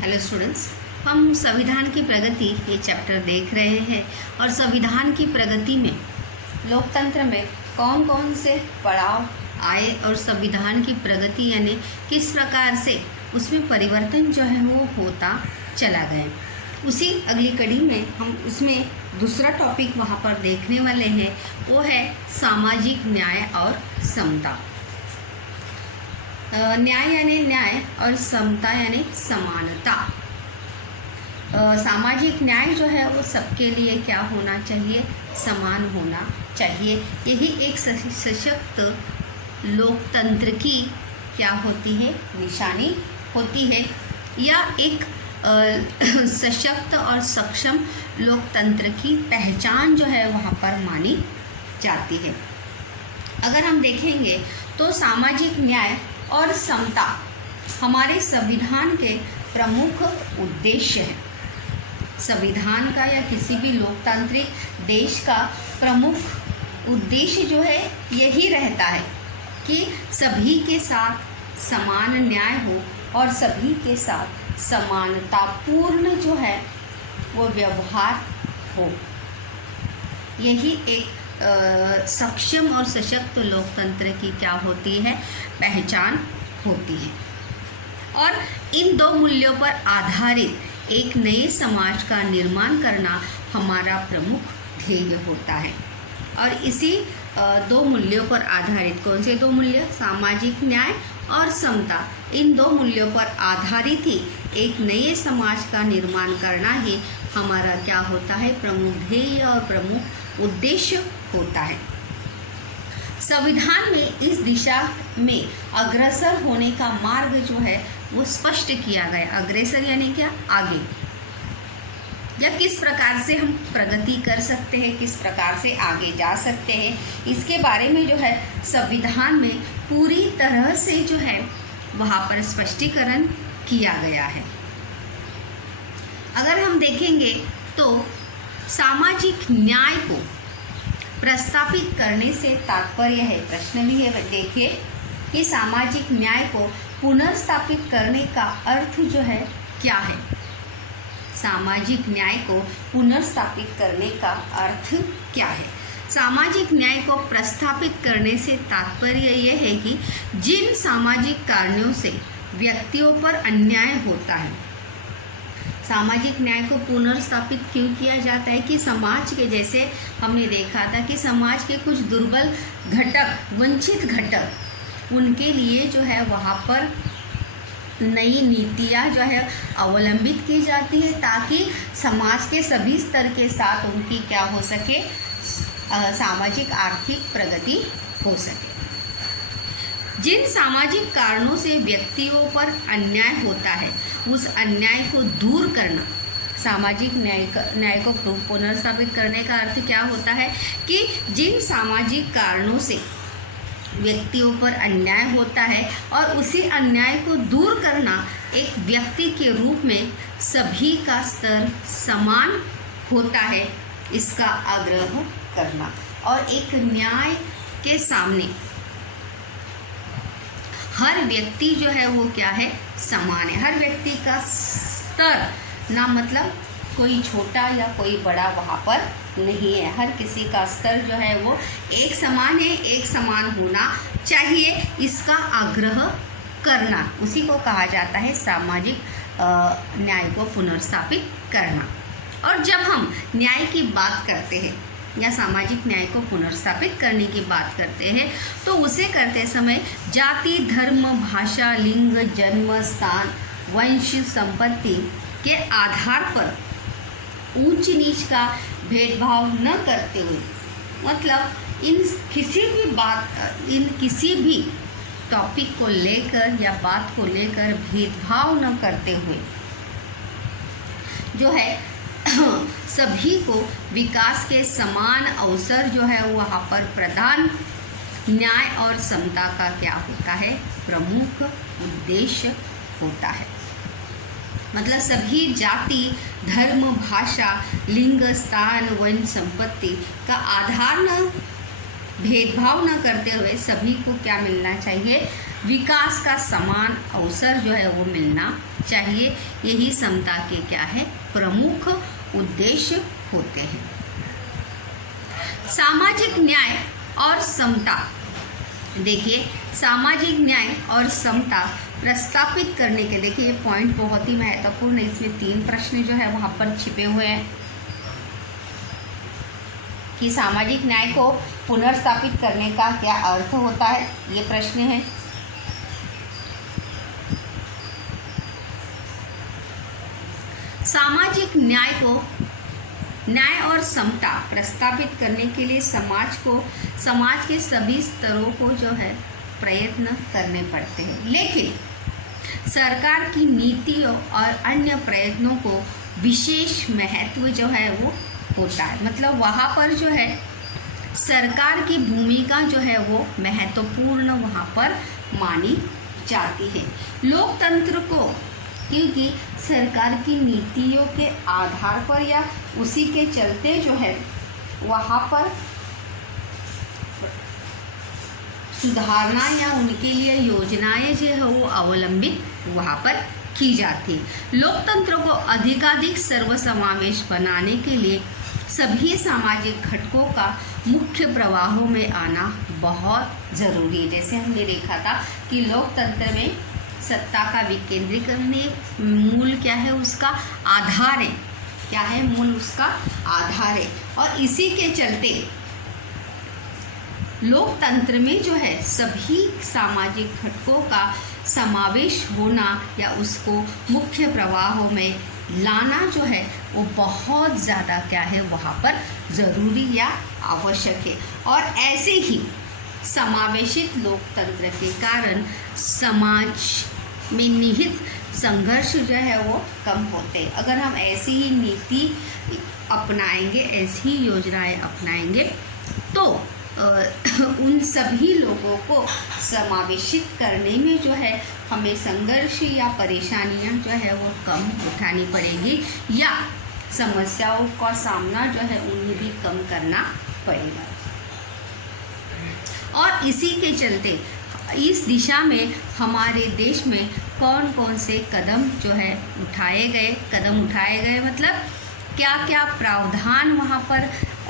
Hello students, हम संविधान की प्रगति ये चैप्टर देख रहे हैं और संविधान की प्रगति में लोकतंत्र में कौन कौन से पड़ाव आए और संविधान की प्रगति यानी किस प्रकार से उसमें परिवर्तन जो है वो होता चला गया। उसी अगली कड़ी में हम उसमें दूसरा टॉपिक वहाँ पर देखने वाले हैं, वो है सामाजिक न्याय और समता। न्याय यानी न्याय और समता यानी समानता। सामाजिक न्याय जो है वो सबके लिए क्या होना चाहिए, समान होना चाहिए। यही एक सशक्त लोकतंत्र की क्या होती है, निशानी होती है, या एक सशक्त और सक्षम लोकतंत्र की पहचान जो है वहाँ पर मानी जाती है। अगर हम देखेंगे तो सामाजिक न्याय और समता हमारे संविधान के प्रमुख उद्देश्य हैं। संविधान का या किसी भी लोकतांत्रिक देश का प्रमुख उद्देश्य जो है यही रहता है कि सभी के साथ समान न्याय हो और सभी के साथ समानतापूर्ण जो है वो व्यवहार हो। यही एक सक्षम और सशक्त लोकतंत्र की क्या होती है, पहचान होती है। और इन दो मूल्यों पर आधारित एक नए समाज का निर्माण करना हमारा प्रमुख ध्येय होता है। और इसी दो मूल्यों पर आधारित, कौन से दो मूल्य, सामाजिक न्याय और समता, इन दो मूल्यों पर आधारित ही एक नए समाज का निर्माण करना ही हमारा क्या होता है, प्रमुख ध्येय और प्रमुख उद्देश्य होता है। संविधान में इस दिशा में अग्रसर होने का मार्ग जो है वो स्पष्ट किया गया। अग्रसर यानी क्या, आगे, या किस प्रकार से हम प्रगति कर सकते हैं, किस प्रकार से आगे जा सकते हैं, इसके बारे में जो है संविधान में पूरी तरह से जो है वहाँ पर स्पष्टीकरण किया गया है। अगर हम देखेंगे तो सामाजिक न्याय को प्रस्तापित करने से तात्पर्य है, प्रश्न भी है, देखिए कि सामाजिक न्याय को पुनर्स्थापित करने का अर्थ जो है क्या है। सामाजिक न्याय को पुनर्स्थापित करने का अर्थ क्या है। सामाजिक न्याय को प्रस्तापित करने से तात्पर्य यह है कि जिन सामाजिक कारणों से व्यक्तियों पर अन्याय होता है, सामाजिक न्याय को पुनर्स्थापित क्यों किया जाता है कि समाज के, जैसे हमने देखा था कि समाज के कुछ दुर्बल घटक, वंचित घटक, उनके लिए जो है वहाँ पर नई नीतियाँ जो है अवलंबित की जाती है ताकि समाज के सभी स्तर के साथ उनकी क्या हो सके, सामाजिक आर्थिक प्रगति हो सके। जिन सामाजिक कारणों से व्यक्तियों पर अन्याय होता है, उस अन्याय को दूर करना, सामाजिक न्याय को पुनर्स्थापित करने का अर्थ क्या होता है कि जिन सामाजिक कारणों से व्यक्तियों पर अन्याय होता है और उसी अन्याय को दूर करना, एक व्यक्ति के रूप में सभी का स्तर समान होता है, इसका आग्रह करना। और एक न्याय के सामने हर व्यक्ति जो है वो क्या है, समान है। हर व्यक्ति का स्तर ना मतलब कोई छोटा या कोई बड़ा वहाँ पर नहीं है। हर किसी का स्तर जो है वो एक समान है, एक समान होना चाहिए, इसका आग्रह करना, उसी को कहा जाता है सामाजिक न्याय को पुनर्स्थापित करना। और जब हम न्याय की बात करते हैं या सामाजिक न्याय को पुनर्स्थापित करने की बात करते हैं तो उसे करते समय जाति, धर्म, भाषा, लिंग, जन्म स्थान, वंश, संपत्ति के आधार पर ऊंच नीच का भेदभाव न करते हुए, मतलब इन किसी भी टॉपिक को लेकर या बात को लेकर भेदभाव न करते हुए जो है सभी को विकास के समान अवसर जो है वहाँ पर प्रदान, न्याय और समता का क्या होता है, प्रमुख उद्देश्य होता है। मतलब सभी जाति, धर्म, भाषा, लिंग, स्थान, वंश, संपत्ति का आधार न भेदभाव न करते हुए सभी को क्या मिलना चाहिए, विकास का समान अवसर जो है वो मिलना चाहिए। यही समता के क्या है, प्रमुख उद्देश्य होते हैं। सामाजिक न्याय और समता, देखिए सामाजिक न्याय और समता प्रस्तापित करने के, देखिए ये पॉइंट बहुत ही महत्वपूर्ण है। इसमें 3 प्रश्न जो है वहाँ पर छिपे हुए हैं कि सामाजिक न्याय को पुनर्स्थापित करने का क्या अर्थ होता है, ये प्रश्न है। सामाजिक न्याय और समता प्रस्तापित करने के लिए समाज के सभी स्तरों को जो है प्रयत्न करने पड़ते हैं, लेकिन सरकार की नीतियों और अन्य प्रयत्नों को विशेष महत्व जो है वो होता है। मतलब वहाँ पर जो है सरकार की भूमिका जो है वो महत्वपूर्ण वहाँ पर मानी जाती है। लोकतंत्र को, क्योंकि सरकार की नीतियों के आधार पर या उसी के चलते जो है वहाँ पर सुधारना या उनके लिए योजनाएं जो है वो अवलंबित वहाँ पर की जाती है। लोकतंत्र को अधिकाधिक सर्वसमावेश बनाने के लिए सभी सामाजिक घटकों का मुख्य प्रवाहों में आना बहुत ज़रूरी है। जैसे हमने देखा था कि लोकतंत्र में सत्ता का विकेंद्रीकरण मूल क्या है, उसका आधार है, क्या है मूल उसका आधार है। और इसी के चलते लोकतंत्र में जो है सभी सामाजिक घटकों का समावेश होना या उसको मुख्य प्रवाहों में लाना जो है वो बहुत ज़्यादा क्या है वहाँ पर ज़रूरी या आवश्यक है। और ऐसे ही समावेशित लोकतंत्र के कारण समाज में निहित संघर्ष जो है वो कम होते हैं। अगर हम ऐसी ही नीति अपनाएंगे, ऐसी ही योजनाएं अपनाएंगे तो उन सभी लोगों को समावेशित करने में जो है हमें संघर्ष या परेशानियां जो है वो कम उठानी पड़ेगी या समस्याओं का सामना जो है उन्हें भी कम करना पड़ेगा। और इसी के चलते इस दिशा में हमारे देश में कौन कौन से कदम उठाए गए मतलब क्या क्या प्रावधान वहाँ पर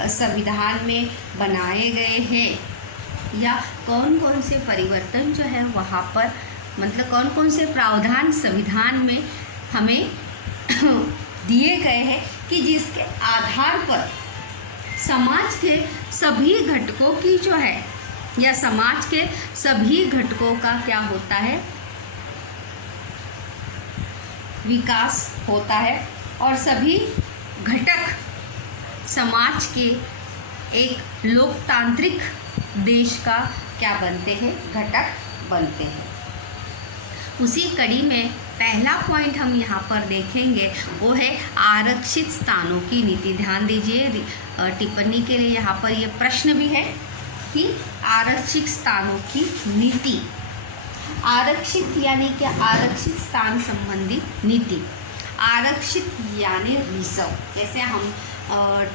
संविधान में बनाए गए हैं या कौन कौन से परिवर्तन जो है वहाँ पर मतलब कौन कौन से प्रावधान संविधान में हमें दिए गए हैं कि जिसके आधार पर समाज के सभी घटकों की जो है या समाज के सभी घटकों का क्या होता है, विकास होता है और सभी घटक समाज के एक लोकतांत्रिक देश का क्या बनते हैं, घटक बनते हैं। उसी कड़ी में पहला पॉइंट हम यहाँ पर देखेंगे वो है आरक्षित स्थानों की नीति। ध्यान दीजिए टिप्पणी के लिए यहाँ पर ये प्रश्न भी है कि आरक्षित स्थानों की नीति। आरक्षित यानी क्या, आरक्षित स्थान संबंधी नीति। आरक्षित यानी रिजर्व, जैसे हम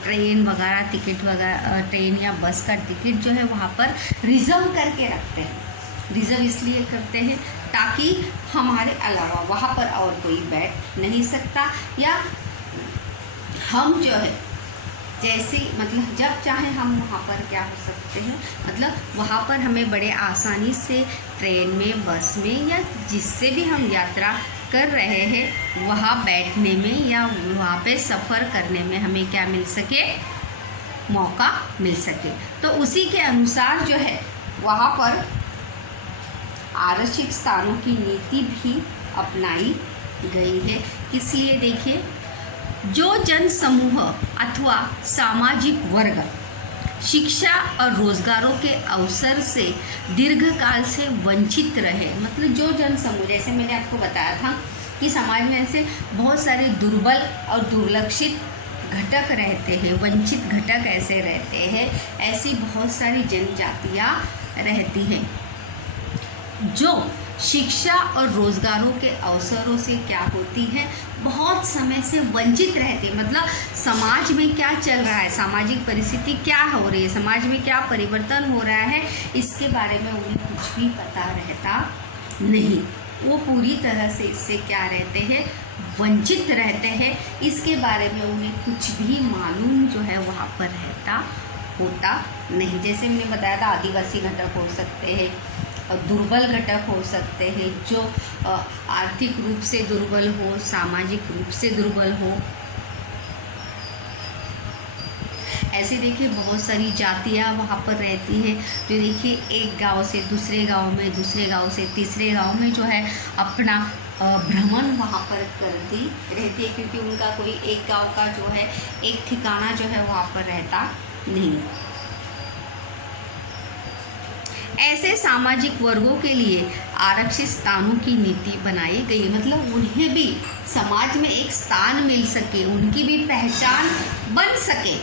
ट्रेन वगैरह टिकट वगैरह ट्रेन या बस का टिकट जो है वहाँ पर रिजर्व करके रखते हैं। रिजर्व इसलिए करते हैं ताकि हमारे अलावा वहाँ पर और कोई बैठ नहीं सकता या हम जो है जैसे मतलब जब चाहे हम वहाँ पर क्या हो सकते हैं, मतलब वहाँ पर हमें बड़े आसानी से ट्रेन में, बस में या जिससे भी हम यात्रा कर रहे हैं वहाँ बैठने में या वहाँ पे सफ़र करने में हमें क्या मिल सके, मौका मिल सके। तो उसी के अनुसार जो है वहाँ पर आरक्षित स्थानों की नीति भी अपनाई गई है। इसलिए देखिए जो जन समूह अथवा सामाजिक वर्ग शिक्षा और रोजगारों के अवसर से दीर्घकाल से वंचित रहे, मतलब जो जन समूह, जैसे मैंने आपको बताया था कि समाज में ऐसे बहुत सारे दुर्बल और दुर्लक्षित घटक रहते हैं, वंचित घटक ऐसे रहते हैं, ऐसी बहुत सारी जनजातियाँ रहती हैं जो शिक्षा और रोजगारों के अवसरों से क्या होती है, बहुत समय से वंचित रहते हैं। मतलब समाज में क्या चल रहा है, सामाजिक परिस्थिति क्या हो रही है, समाज में क्या परिवर्तन हो रहा है, इसके बारे में उन्हें कुछ भी पता रहता नहीं। वो पूरी तरह से इससे क्या रहते हैं, वंचित रहते हैं। इसके बारे में उन्हें कुछ भी मालूम जो है वहाँ पर होता नहीं। जैसे मैंने बताया था, आदिवासी घटक हो सकते हैं, दुर्बल घटक हो सकते हैं, जो आर्थिक रूप से दुर्बल हो, सामाजिक रूप से दुर्बल हो। ऐसे देखिए बहुत सारी जातियाँ वहाँ पर रहती हैं, जो देखिए एक गांव से दूसरे गांव में, दूसरे गांव से तीसरे गांव में जो है अपना भ्रमण वहाँ पर करती रहती है, क्योंकि उनका कोई एक गांव का जो है एक ठिकाना जो है वहाँ पर रहता नहीं। ऐसे सामाजिक वर्गों के लिए आरक्षित स्थानों की नीति बनाई गई, मतलब उन्हें भी समाज में एक स्थान मिल सके, उनकी भी पहचान बन सके,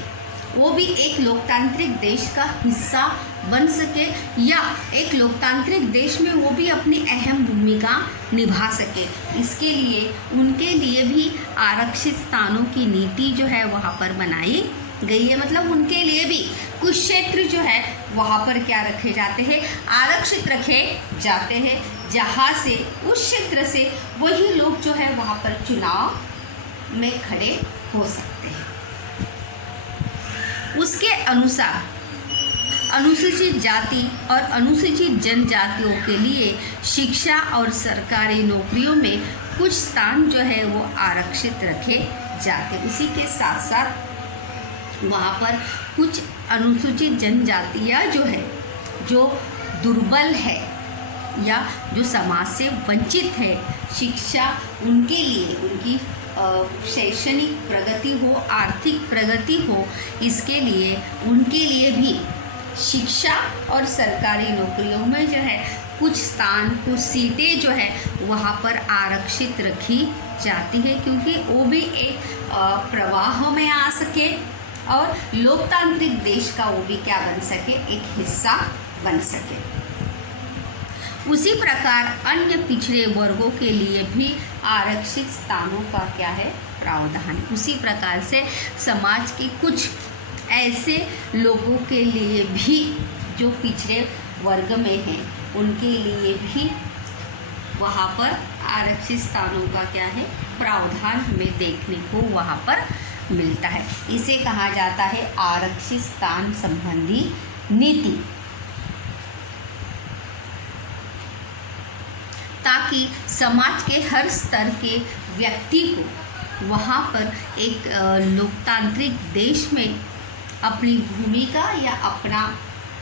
वो भी एक लोकतांत्रिक देश का हिस्सा बन सके, या एक लोकतांत्रिक देश में वो भी अपनी अहम भूमिका निभा सके। इसके लिए उनके लिए भी आरक्षित स्थानों की नीति जो है वहाँ पर बनाई गई है। मतलब उनके लिए भी कुछ क्षेत्र जो है वहाँ पर क्या रखे जाते हैं, आरक्षित रखे जाते हैं, जहाँ से उस क्षेत्र से वही लोग जो है वहाँ पर चुनाव में खड़े हो सकते हैं। उसके अनुसार अनुसूचित जाति और अनुसूचित जनजातियों के लिए शिक्षा और सरकारी नौकरियों में कुछ स्थान जो है वो आरक्षित रखे जाते। उसी के साथ साथ वहाँ पर कुछ अनुसूचित जनजातियाँ जो है, जो दुर्बल है या जो समाज से वंचित है, शिक्षा उनके लिए, उनकी शैक्षणिक प्रगति हो, आर्थिक प्रगति हो, इसके लिए उनके लिए भी शिक्षा और सरकारी नौकरियों में जो है कुछ स्थान, कुछ सीटें जो है वहाँ पर आरक्षित रखी जाती है, क्योंकि वो भी एक प्रवाह में आ सके और लोकतांत्रिक देश का वो भी क्या बन सके, एक हिस्सा बन सके। उसी प्रकार अन्य पिछड़े वर्गों के लिए भी आरक्षित स्थानों का क्या है, प्रावधान। उसी प्रकार से समाज के कुछ ऐसे लोगों के लिए भी जो पिछड़े वर्ग में हैं, उनके लिए भी वहाँ पर आरक्षित स्थानों का क्या है, प्रावधान हमें देखने को वहाँ पर मिलता है। इसे कहा जाता है आरक्षित स्थान संबंधी नीति, ताकि समाज के हर स्तर के व्यक्ति को वहाँ पर एक लोकतांत्रिक देश में अपनी भूमिका या अपना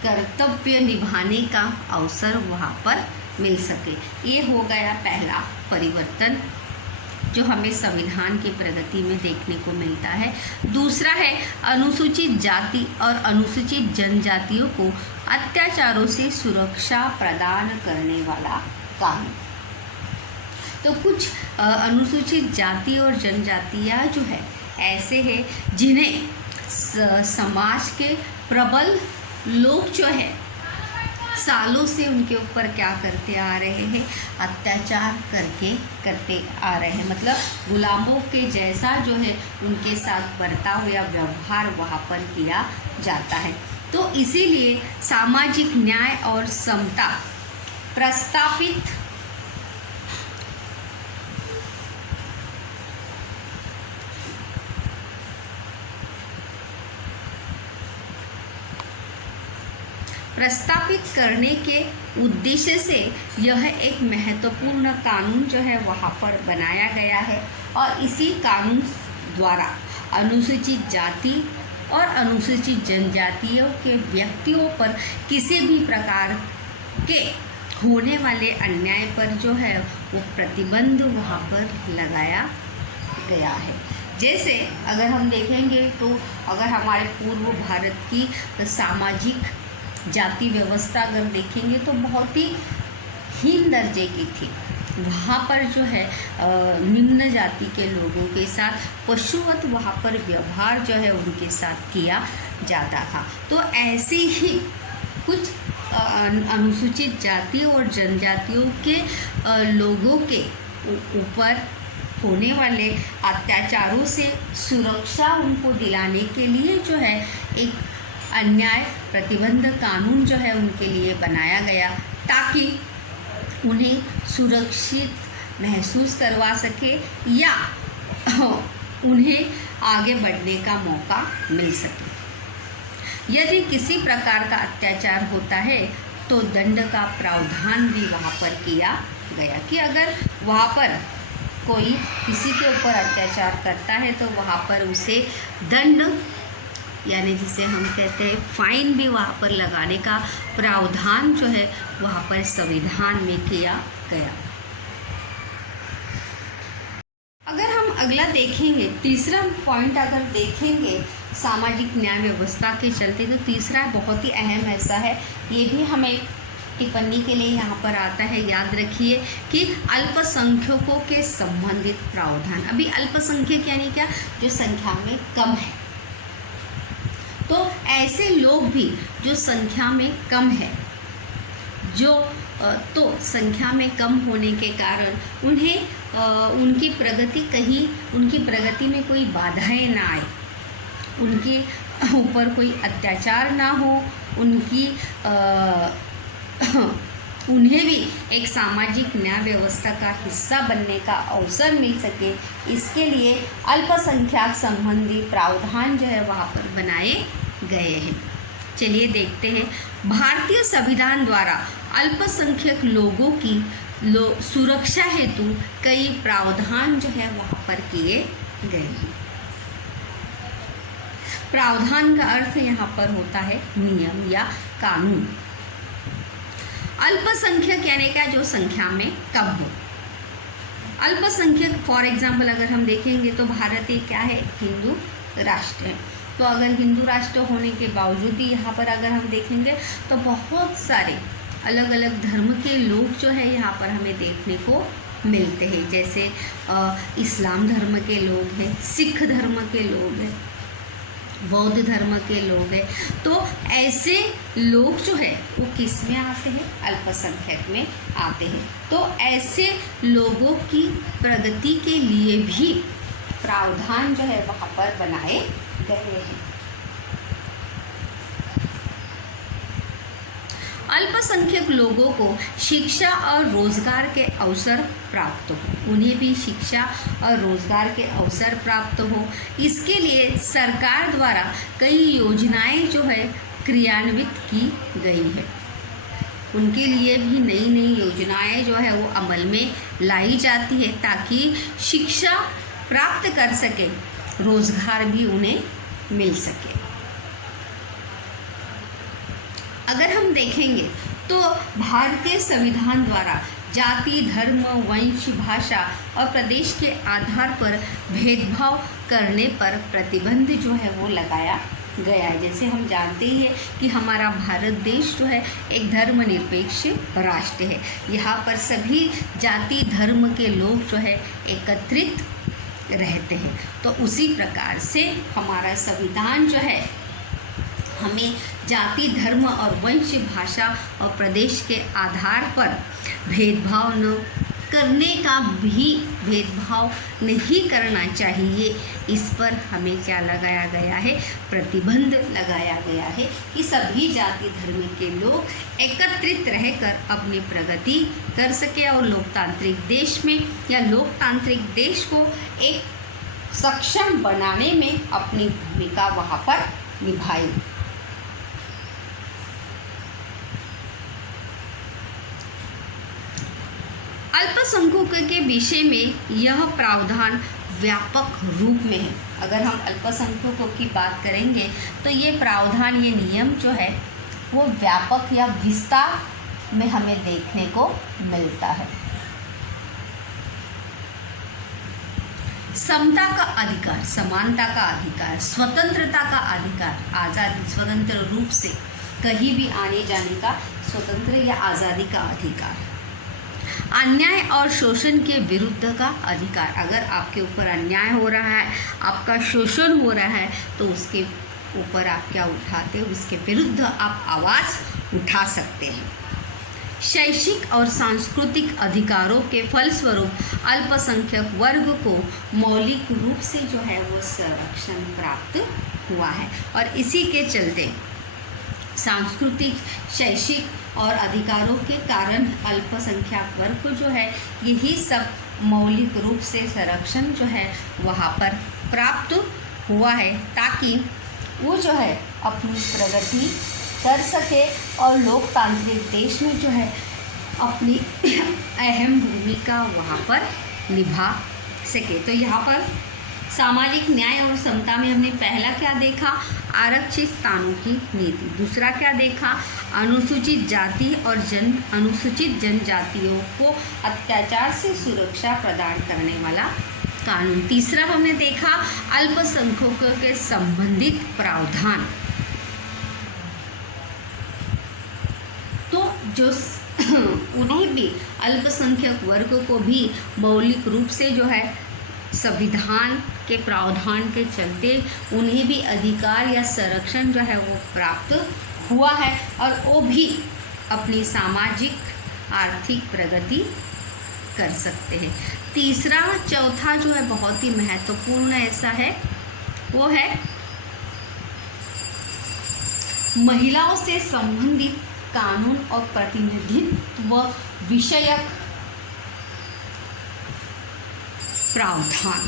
कर्तव्य निभाने का अवसर वहाँ पर मिल सके। ये हो गया पहला परिवर्तन जो हमें संविधान की प्रगति में देखने को मिलता है। दूसरा है अनुसूचित जाति और अनुसूचित जनजातियों को अत्याचारों से सुरक्षा प्रदान करने वाला कानून। तो कुछ अनुसूचित जाति और जनजातियाँ जो है ऐसे हैं जिन्हें समाज के प्रबल लोग जो है सालों से उनके ऊपर क्या करते आ रहे हैं, अत्याचार करते आ रहे हैं। मतलब गुलामों के जैसा जो है उनके साथ बर्ताव या व्यवहार वहाँ पर किया जाता है। तो इसीलिए सामाजिक न्याय और समता प्रस्तापित करने के उद्देश्य से यह एक महत्वपूर्ण कानून जो है वहाँ पर बनाया गया है, और इसी कानून द्वारा अनुसूचित जाति और अनुसूचित जनजातियों के व्यक्तियों पर किसी भी प्रकार के होने वाले अन्याय पर जो है वो प्रतिबंध वहाँ पर लगाया गया है। जैसे अगर हम देखेंगे तो अगर हमारे पूर्व भारत की सामाजिक जाति व्यवस्था अगर देखेंगे तो बहुत ही हीन दर्जे की थी। वहाँ पर जो है निम्न जाति के लोगों के साथ पशुवत वहाँ पर व्यवहार जो है उनके साथ किया जाता था। तो ऐसे ही कुछ अनुसूचित जाति और जनजातियों के लोगों के ऊपर होने वाले अत्याचारों से सुरक्षा उनको दिलाने के लिए जो है एक अन्याय प्रतिबंध कानून जो है उनके लिए बनाया गया, ताकि उन्हें सुरक्षित महसूस करवा सके या उन्हें आगे बढ़ने का मौका मिल सके। यदि किसी प्रकार का अत्याचार होता है तो दंड का प्रावधान भी वहाँ पर किया गया कि अगर वहाँ पर कोई किसी के ऊपर अत्याचार करता है तो वहाँ पर उसे दंड यानी जिसे हम कहते हैं फाइन भी वहाँ पर लगाने का प्रावधान जो है वहाँ पर संविधान में किया गया। अगर हम अगला देखेंगे, तीसरा पॉइंट अगर देखेंगे सामाजिक न्याय व्यवस्था के चलते, तो तीसरा बहुत ही अहम ऐसा है, ये भी हमें टिप्पणी के लिए यहाँ पर आता है। याद रखिए कि अल्पसंख्यकों के संबंधित प्रावधान। अभी अल्पसंख्यक यानी क्या, जो संख्या में कम है, तो ऐसे लोग भी जो संख्या में कम है, जो तो संख्या में कम होने के कारण उन्हें उनकी प्रगति में कोई बाधाएं ना आए, उनके ऊपर कोई अत्याचार ना हो, उन्हें भी एक सामाजिक न्याय व्यवस्था का हिस्सा बनने का अवसर मिल सके, इसके लिए अल्पसंख्यक संबंधी प्रावधान जो है वहाँ पर बनाए गए हैं। चलिए देखते हैं। भारतीय संविधान द्वारा अल्पसंख्यक लोगों की सुरक्षा हेतु कई प्रावधान जो है वहाँ पर किए गए हैं। प्रावधान का अर्थ यहाँ पर होता है नियम या कानून। अल्पसंख्यक यानी क्या, जो संख्या में कम हो। अल्पसंख्यक फॉर एग्जाम्पल अगर हम देखेंगे तो भारत एक क्या है, हिंदू राष्ट्र है। तो अगर हिंदू राष्ट्र होने के बावजूद भी यहाँ पर अगर हम देखेंगे तो बहुत सारे अलग अलग धर्म के लोग जो है यहाँ पर हमें देखने को मिलते हैं। जैसे इस्लाम धर्म के लोग हैं, सिख धर्म के लोग हैं, बौद्ध धर्म के लोग हैं। तो ऐसे लोग जो है वो किस में आते हैं, अल्पसंख्यक में आते हैं। तो ऐसे लोगों की प्रगति के लिए भी प्रावधान जो है वहाँ पर बनाए गए हैं। अल्पसंख्यक लोगों को शिक्षा और रोजगार के अवसर प्राप्त हो, उन्हें भी शिक्षा और रोजगार के अवसर प्राप्त हो, इसके लिए सरकार द्वारा कई योजनाएं जो है क्रियान्वित की गई है। उनके लिए भी नई नई योजनाएं जो है वो अमल में लाई जाती है ताकि शिक्षा प्राप्त कर सके, रोजगार भी उन्हें मिल सके। अगर हम देखेंगे तो भारतीय संविधान द्वारा जाति, धर्म, वंश, भाषा और प्रदेश के आधार पर भेदभाव करने पर प्रतिबंध जो है वो लगाया गया है। जैसे हम जानते हैं कि हमारा भारत देश जो है एक धर्मनिरपेक्ष राष्ट्र है। यहाँ पर सभी जाति धर्म के लोग जो है एकत्रित रहते हैं। तो उसी प्रकार से हमारा संविधान जो है हमें जाति, धर्म और वंश, भाषा और प्रदेश के आधार पर भेदभाव न करने का भी, भेदभाव नहीं करना चाहिए, इस पर हमें क्या लगाया गया है, प्रतिबंध लगाया गया है कि सभी जाति धर्म के लोग एकत्रित रहकर अपनी प्रगति कर सके और लोकतांत्रिक देश में या लोकतांत्रिक देश को एक सक्षम बनाने में अपनी भूमिका वहाँ पर निभाए। अल्पसंख्यकों के विषय में यह प्रावधान व्यापक रूप में है। अगर हम अल्पसंख्यकों की बात करेंगे तो ये प्रावधान, ये नियम जो है वो व्यापक या विस्तार में हमें देखने को मिलता है। समता का अधिकार, समानता का अधिकार, स्वतंत्रता का अधिकार, आज़ादी, स्वतंत्र रूप से कहीं भी आने जाने का स्वतंत्र या आज़ादी का अधिकार, अन्याय और शोषण के विरुद्ध का अधिकार। अगर आपके ऊपर अन्याय हो रहा है, आपका शोषण हो रहा है, तो उसके ऊपर आप क्या उठाते हो, उसके विरुद्ध आप आवाज़ उठा सकते हैं। शैक्षिक और सांस्कृतिक अधिकारों के फलस्वरूप अल्पसंख्यक वर्ग को मौलिक रूप से जो है वो संरक्षण प्राप्त हुआ है और इसी के चलते सांस्कृतिक, शैक्षिक और अधिकारों के कारण अल्पसंख्यक वर्ग को जो है यही सब मौलिक रूप से संरक्षण जो है वहाँ पर प्राप्त हुआ है, ताकि वो जो है अपनी प्रगति कर सके और लोकतांत्रिक देश में जो है अपनी अहम भूमिका वहाँ पर निभा सके। तो यहाँ पर सामाजिक न्याय और समता में हमने पहला क्या देखा, आरक्षित स्थानों की नीति। दूसरा क्या देखा, अनुसूचित जाति और अनुसूचित जनजातियों को अत्याचार से सुरक्षा प्रदान करने वाला कानून। तीसरा हमने देखा अल्पसंख्यकों के संबंधित प्रावधान। तो जो उन्हें भी अल्पसंख्यक वर्ग को भी मौलिक रूप से जो है संविधान के प्रावधान के चलते उन्हें भी अधिकार या संरक्षण जो है वो प्राप्त हुआ है और वो भी अपनी सामाजिक आर्थिक प्रगति कर सकते हैं। तीसरा चौथा जो है बहुत ही महत्वपूर्ण ऐसा है, वो है महिलाओं से संबंधित कानून और प्रतिनिधित्व विषयक प्रावधान।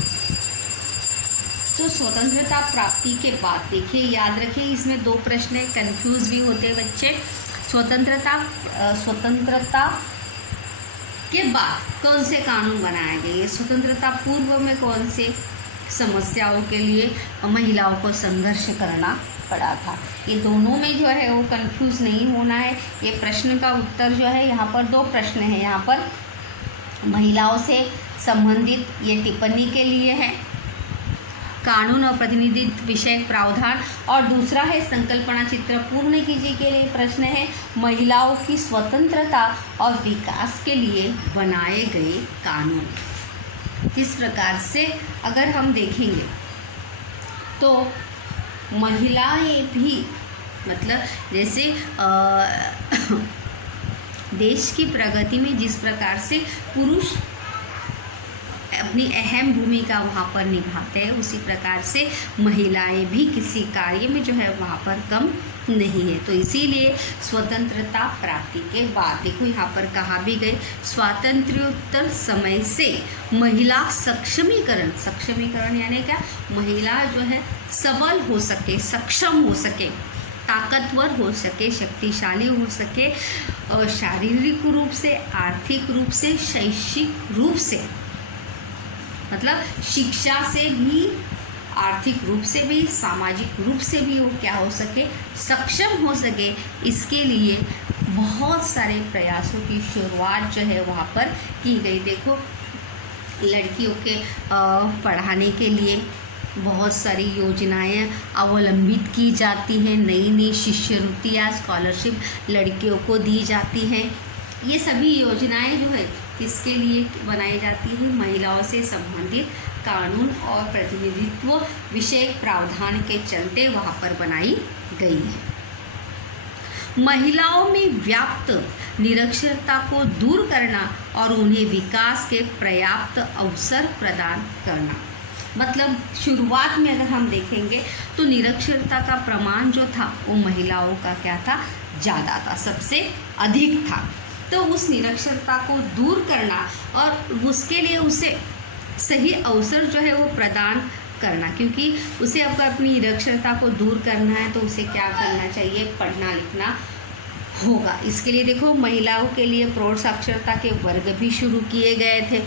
तो स्वतंत्रता प्राप्ति के बाद देखिए, याद रखिए इसमें दो प्रश्न है, कंफ्यूज भी होते हैं बच्चे। स्वतंत्रता के बाद कौन से कानून बनाए गए, स्वतंत्रता पूर्व में कौन से समस्याओं के लिए महिलाओं को संघर्ष करना पड़ा था। ये दोनों में जो है वो कंफ्यूज नहीं होना है। ये प्रश्न का उत्तर जो है यहाँ पर दो प्रश्न है, यहाँ पर महिलाओं से संबंधित ये टिप्पणी के लिए है कानून और प्रतिनिधित्व विषयक प्रावधान, और दूसरा है संकल्पना चित्र पूर्ण कीजिए के लिए प्रश्न है महिलाओं की स्वतंत्रता और विकास के लिए बनाए गए कानून। किस प्रकार से अगर हम देखेंगे तो महिलाएं भी मतलब जैसे देश की प्रगति में जिस प्रकार से पुरुष अपनी अहम भूमिका वहाँ पर निभाते हैं, उसी प्रकार से महिलाएं भी किसी कार्य में जो है वहाँ पर कम नहीं है। तो इसीलिए स्वतंत्रता प्राप्ति के बाद देखो यहाँ पर कहा भी गए स्वातंत्र्योत्तर समय से महिला सक्षमीकरण यानी क्या, महिला जो है सबल हो सके, सक्षम हो सके, ताकतवर हो सके, शक्तिशाली हो सके, और शारीरिक रूप से, आर्थिक रूप से, शैक्षिक रूप से, मतलब शिक्षा से भी, आर्थिक रूप से भी, सामाजिक रूप से भी वो क्या हो सके, सक्षम हो सके। इसके लिए बहुत सारे प्रयासों की शुरुआत जो है वहाँ पर की गई। देखो लड़कियों के पढ़ाने के लिए बहुत सारी योजनाएं अवलंबित की जाती हैं, नई नई शिष्यवृत्तियाँ, स्कॉलरशिप लड़कियों को दी जाती हैं। ये सभी योजनाएं जो है किसके लिए बनाई जाती है, महिलाओं से संबंधित कानून और प्रतिनिधित्व विषयक प्रावधान के चलते वहाँ पर बनाई गई है। महिलाओं में व्याप्त निरक्षरता को दूर करना और उन्हें विकास के पर्याप्त अवसर प्रदान करना। मतलब शुरुआत में अगर हम देखेंगे तो निरक्षरता का प्रमाण जो था वो महिलाओं का क्या था, ज़्यादा था, सबसे अधिक था। तो उस निरक्षरता को दूर करना और उसके लिए उसे सही अवसर जो है वो प्रदान करना, क्योंकि उसे अब अपनी निरक्षरता को दूर करना है तो उसे क्या करना चाहिए, पढ़ना लिखना होगा। इसके लिए देखो महिलाओं के लिए प्रौढ़ साक्षरता के वर्ग भी शुरू किए गए थे।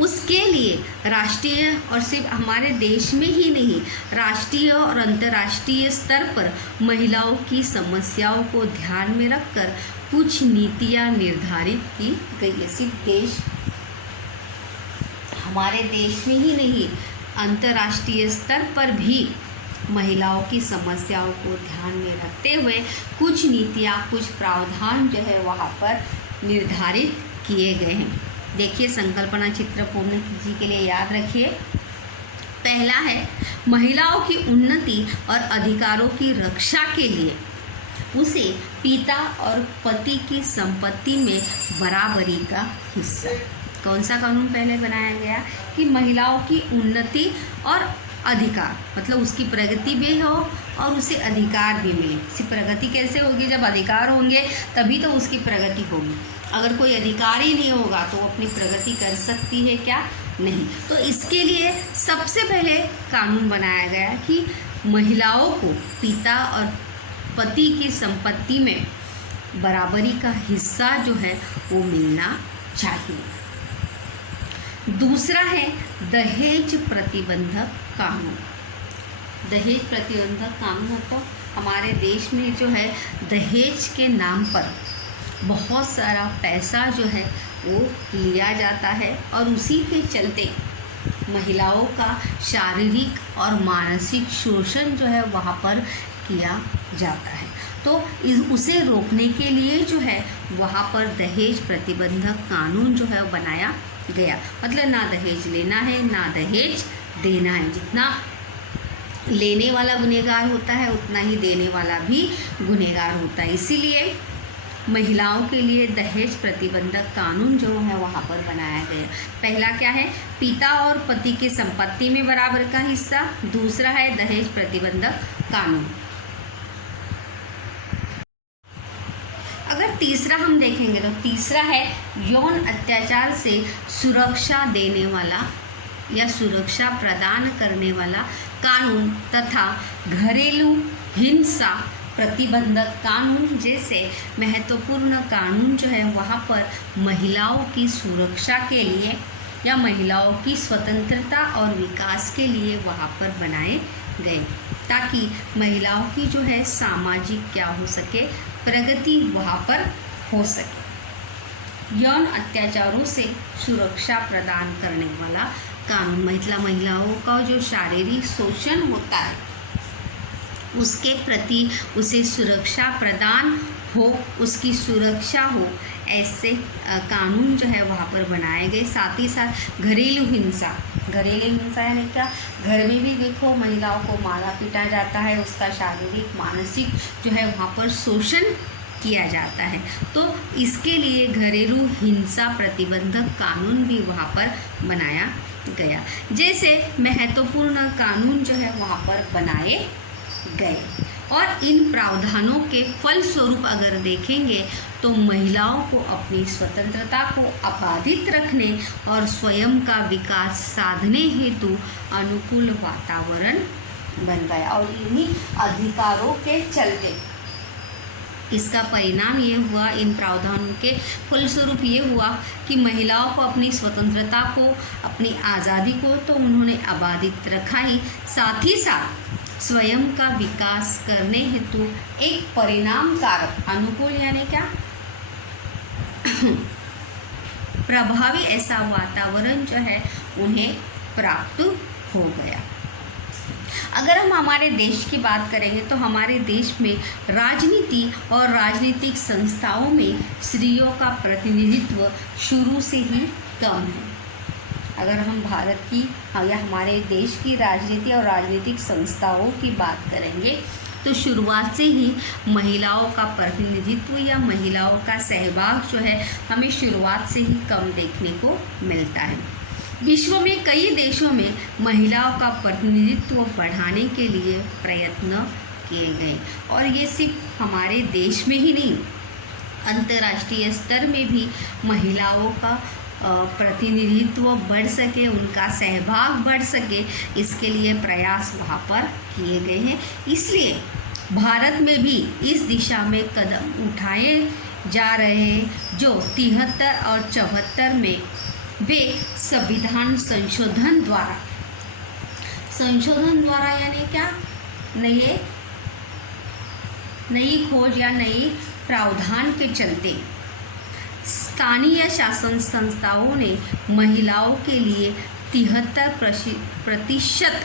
उसके लिए राष्ट्रीय और सिर्फ हमारे देश में ही नहीं, राष्ट्रीय और अंतर्राष्ट्रीय स्तर पर महिलाओं की समस्याओं को ध्यान में रखकर कुछ नीतियां निर्धारित की गई है। सिर्फ हमारे देश में ही नहीं, अंतर्राष्ट्रीय स्तर पर भी महिलाओं की समस्याओं को ध्यान में रखते हुए कुछ नीतियां, कुछ प्रावधान जो है वहाँ पर निर्धारित किए गए हैं। देखिए संकल्पना चित्र पूर्ण कीजिए के लिए याद रखिए। पहला है महिलाओं की उन्नति और अधिकारों की रक्षा के लिए उसे पिता और पति की संपत्ति में बराबरी का हिस्सा। कौन सा कानून पहले बनाया गया कि महिलाओं की उन्नति और अधिकार, मतलब उसकी प्रगति भी हो और उसे अधिकार भी मिले। इसकी प्रगति कैसे होगी? जब अधिकार होंगे तभी तो उसकी प्रगति होगी। अगर कोई अधिकार ही नहीं होगा तो वो अपनी प्रगति कर सकती है क्या? नहीं। तो इसके लिए सबसे पहले कानून बनाया गया कि महिलाओं को पिता और पति की संपत्ति में बराबरी का हिस्सा जो है वो मिलना चाहिए। दूसरा है दहेज प्रतिबंधक कानून। दहेज प्रतिबंधक कानून मतलब हमारे देश में जो है दहेज के नाम पर बहुत सारा पैसा जो है वो लिया जाता है और उसी के चलते महिलाओं का शारीरिक और मानसिक शोषण जो है वहाँ पर किया जाता है। तो उसे रोकने के लिए जो है वहाँ पर दहेज प्रतिबंधक कानून जो है बनाया गया। मतलब ना दहेज लेना है ना दहेज देना है। जितना लेने वाला गुनहगार होता है उतना ही देने वाला भी गुनहगार होता है। इसीलिए महिलाओं के लिए दहेज प्रतिबंधक कानून जो है वहाँ पर बनाया गया। पहला क्या है? पिता और पति की संपत्ति में बराबर का हिस्सा। दूसरा है दहेज प्रतिबंधक कानून। अगर तीसरा हम देखेंगे तो तीसरा है यौन अत्याचार से सुरक्षा देने वाला या सुरक्षा प्रदान करने वाला कानून तथा घरेलू हिंसा प्रतिबंधक कानून जैसे महत्वपूर्ण कानून जो है वहाँ पर महिलाओं की सुरक्षा के लिए या महिलाओं की स्वतंत्रता और विकास के लिए वहाँ पर बनाए गए, ताकि महिलाओं की जो है सामाजिक क्या हो सके, प्रगति वहाँ पर हो सके। यौन अत्याचारों से सुरक्षा प्रदान करने वाला कानून, महिलाओं का जो शारीरिक शोषण होता है उसके प्रति उसे सुरक्षा प्रदान हो, उसकी सुरक्षा हो, ऐसे कानून जो है वहाँ पर बनाए गए। साथ ही साथ घरेलू हिंसा यानी क्या? घर में भी देखो महिलाओं को मारा पीटा जाता है, उसका शारीरिक मानसिक जो है वहाँ पर शोषण किया जाता है। तो इसके लिए घरेलू हिंसा प्रतिबंधक कानून भी वहाँ पर बनाया गया। जैसे महत्वपूर्ण कानून जो है वहाँ पर बनाए गए। और इन प्रावधानों के फलस्वरूप अगर देखेंगे तो महिलाओं को अपनी स्वतंत्रता को अबाधित रखने और स्वयं का विकास साधने हेतु अनुकूल वातावरण बन गया। और इन्हीं अधिकारों के चलते इसका परिणाम ये हुआ, इन प्रावधानों के फलस्वरूप ये हुआ कि महिलाओं को अपनी स्वतंत्रता को, अपनी आज़ादी को तो उन्होंने अबाधित रखा ही, साथ ही साथ स्वयं का विकास करने हेतु एक परिणामकारक, अनुकूल यानी क्या, प्रभावी ऐसा वातावरण जो है उन्हें प्राप्त हो गया। अगर हम हमारे देश की बात करेंगे तो हमारे देश में राजनीति और राजनीतिक संस्थाओं में स्त्रियों का प्रतिनिधित्व शुरू से ही कम है। अगर हम भारत की या हमारे देश की राजनीति और राजनीतिक संस्थाओं की बात करेंगे तो शुरुआत से ही महिलाओं का प्रतिनिधित्व या महिलाओं का सहभाग जो है हमें शुरुआत से ही कम देखने को मिलता है। विश्व में कई देशों में महिलाओं का प्रतिनिधित्व बढ़ाने के लिए प्रयत्न किए गए और ये सिर्फ हमारे देश में ही नहीं, अंतर्राष्ट्रीय स्तर में भी महिलाओं का प्रतिनिधित्व बढ़ सके, उनका सहभाग बढ़ सके, इसके लिए प्रयास वहाँ पर किए गए हैं। इसलिए भारत में भी इस दिशा में कदम उठाए जा रहे हैं जो 73 और 74 में वे संविधान संशोधन द्वारा यानी क्या, नई खोज या नई प्रावधान के चलते स्थानीय शासन संस्थाओं ने महिलाओं के लिए 73%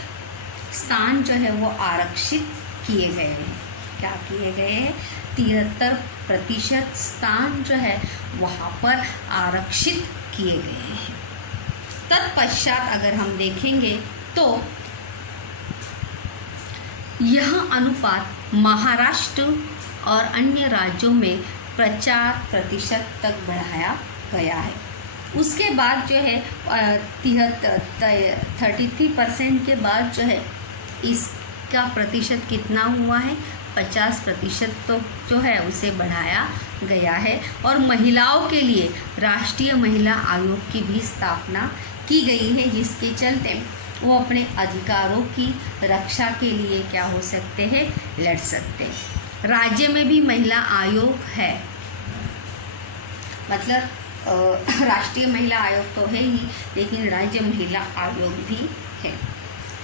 स्थान जो है वो आरक्षित किए गए हैं। क्या किए गए हैं? 73% स्थान जो है वहाँ पर आरक्षित किए गए हैं। तत्पश्चात अगर हम देखेंगे तो यह अनुपात महाराष्ट्र और अन्य राज्यों में 50% तक बढ़ाया गया है। उसके बाद जो है 33% के बाद जो है इसका प्रतिशत कितना हुआ है, 50% तो जो है उसे बढ़ाया गया है। और महिलाओं के लिए राष्ट्रीय महिला आयोग की भी स्थापना की गई है, जिसके चलते वो अपने अधिकारों की रक्षा के लिए क्या हो सकते हैं, लड़ सकते हैं। राज्य में भी महिला आयोग है, मतलब राष्ट्रीय महिला आयोग तो है ही, लेकिन राज्य महिला आयोग भी है,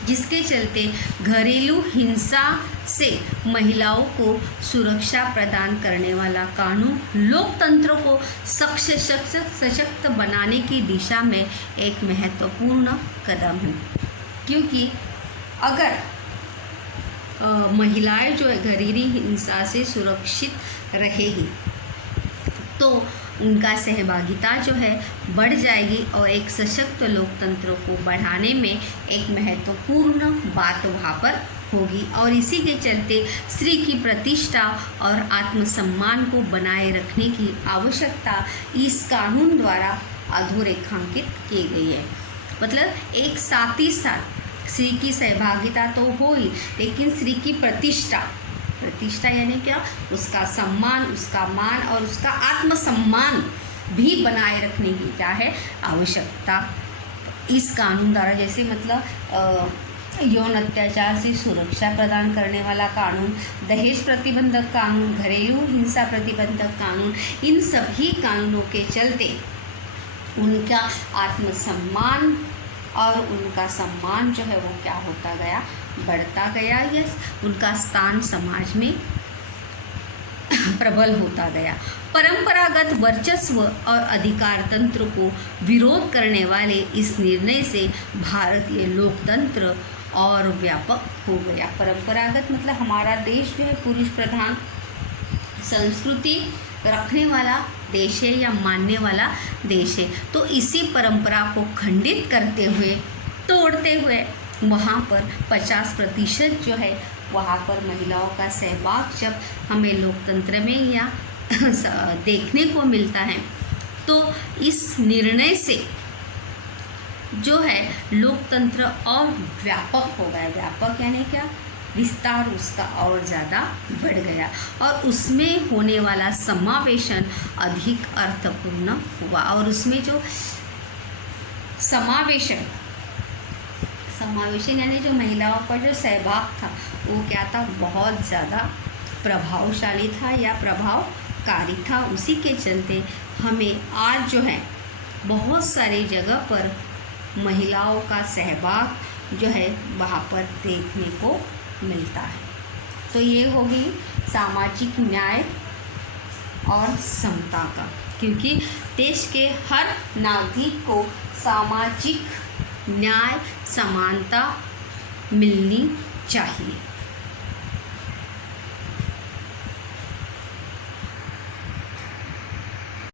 जिसके चलते घरेलू हिंसा से महिलाओं को सुरक्षा प्रदान करने वाला कानून लोकतंत्र को सशक्त बनाने की दिशा में एक महत्वपूर्ण कदम है। क्योंकि अगर महिलाएं जो है घरेलू हिंसा से सुरक्षित रहेगी तो उनका सहभागिता जो है बढ़ जाएगी और एक सशक्त लोकतंत्र को बढ़ाने में एक महत्वपूर्ण बात वहाँ पर होगी। और इसी के चलते स्त्री की प्रतिष्ठा और आत्मसम्मान को बनाए रखने की आवश्यकता इस कानून द्वारा अधोरेखांकित की गई है। मतलब एक साथ ही साथ स्त्री की सहभागिता तो हो ही, लेकिन स्त्री की प्रतिष्ठा यानी क्या, उसका सम्मान, उसका मान और उसका आत्मसम्मान भी बनाए रखने की क्या है, आवश्यकता इस कानून द्वारा। जैसे मतलब यौन अत्याचार से सुरक्षा प्रदान करने वाला कानून, दहेज प्रतिबंधक कानून, घरेलू हिंसा प्रतिबंधक कानून, इन सभी कानूनों के चलते उनका आत्मसम्मान और उनका सम्मान जो है वो क्या होता गया, बढ़ता गया, या उनका स्थान समाज में प्रबल होता गया। परंपरागत वर्चस्व और अधिकार तंत्र को विरोध करने वाले इस निर्णय से भारतीय लोकतंत्र और व्यापक हो गया। परंपरागत मतलब हमारा देश जो है पुरुष प्रधान संस्कृति रखने वाला देश है या मानने वाला देश है, तो इसी परंपरा को खंडित करते हुए, तोड़ते हुए वहाँ पर 50% जो है वहाँ पर महिलाओं का सहभाग जब हमें लोकतंत्र में या देखने को मिलता है, तो इस निर्णय से जो है लोकतंत्र और व्यापक हो गया। व्यापक यानी क्या, विस्तार उसका और ज़्यादा बढ़ गया और उसमें होने वाला समावेशन अधिक अर्थपूर्ण हुआ। और उसमें जो समावेशन यानी जो महिलाओं का जो सहभाग था वो क्या था, बहुत ज़्यादा प्रभावशाली था या प्रभावकारी था। उसी के चलते हमें आज जो है बहुत सारी जगह पर महिलाओं का सहभाग जो है वहाँ पर देखने को मिलता है। तो ये होगी सामाजिक न्याय और समता का, क्योंकि देश के हर नागरिक को सामाजिक न्याय समानता मिलनी चाहिए।